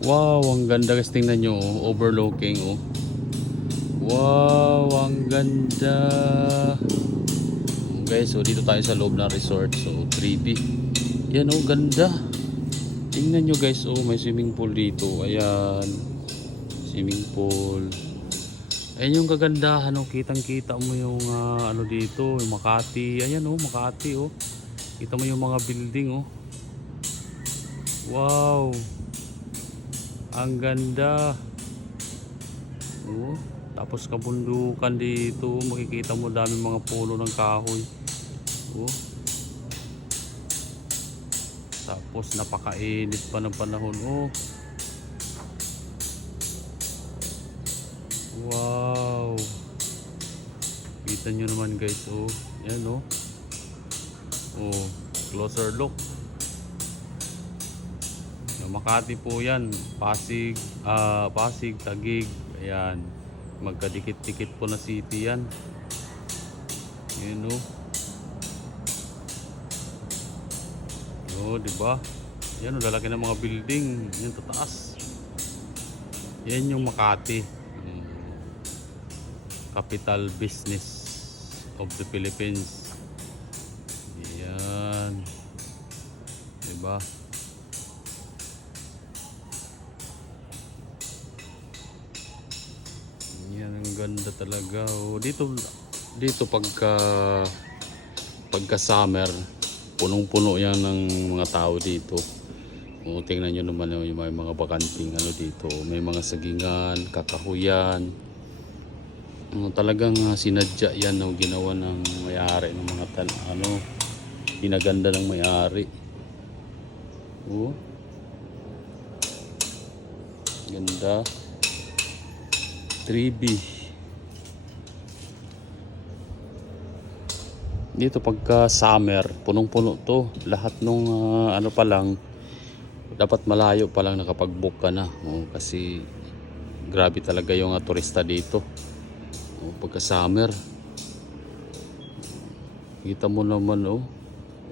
Wow, ang ganda guys, tingnan nyo, oh, overlooking, oh. Wow, ang ganda. Guys, so dito tayo sa loob ng resort, so 3B. Yan, oh, ganda. Tingnan nyo guys, oh, may swimming pool dito. Ayan, swimming pool. Ayan yung kagandahan, oh, kitang kita mo yung ano dito, yung Makati. Ayan, oh, Makati, oh. Kita mo yung mga building, oh. Wow, ang ganda. Oh, tapos kabundukan dito, makikita mo daming mga puno ng kahoy. Oh, tapos napakainit pa ng panahon. Oh, wow, kita nyo naman guys. Oh, yan, oh. Oh, closer look. Yung Makati po yan, Pasig, Pasig, Taguig. Ayan, magkadikit-dikit po na city yan. Yun, oh. Oh, di ba? Yan, oh, lalaki ng mga building, yan tataas. Yan yung Makati, capital business of the Philippines. Yan, di ba? Yan, ang ganda talaga. Oh, dito pagka summer, punong-puno yan ng mga tao dito. O, tingnan nyo naman yung mga bakanting ano dito. May mga sagingan, kakahuyan. Talagang sinadya yan, no, ginawa ng may-ari ng mga ginaganda ng may-ari. Oh, ganda. 3B. Dito pagka summer, punong-puno to. Lahat nung ano pa lang, dapat malayo pa lang nakapag-book ka na. Oh, kasi grabe talaga yung turista dito. Oh, pagka summer. Kita mo naman, oh,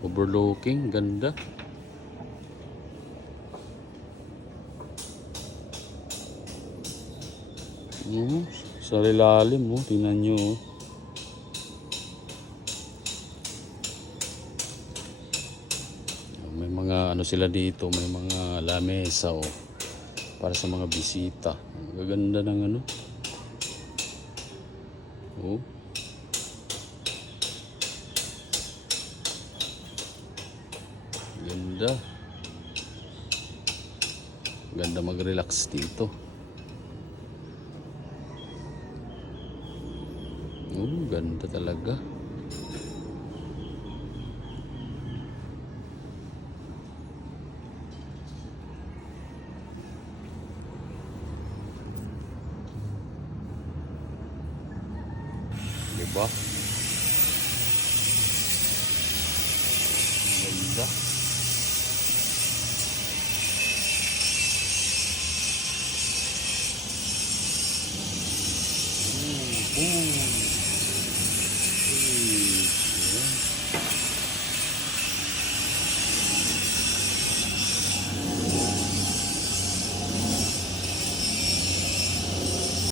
overlooking, ganda. Sa ilalim, oh, tingnan nyo, oh. May mga ano sila dito, may mga lamesa, oh, para sa mga bisita. Ang gaganda ng ano. Oh. Ganda. Ganda mag-relax dito. Oh, ganda talaga. Diba? Ganda.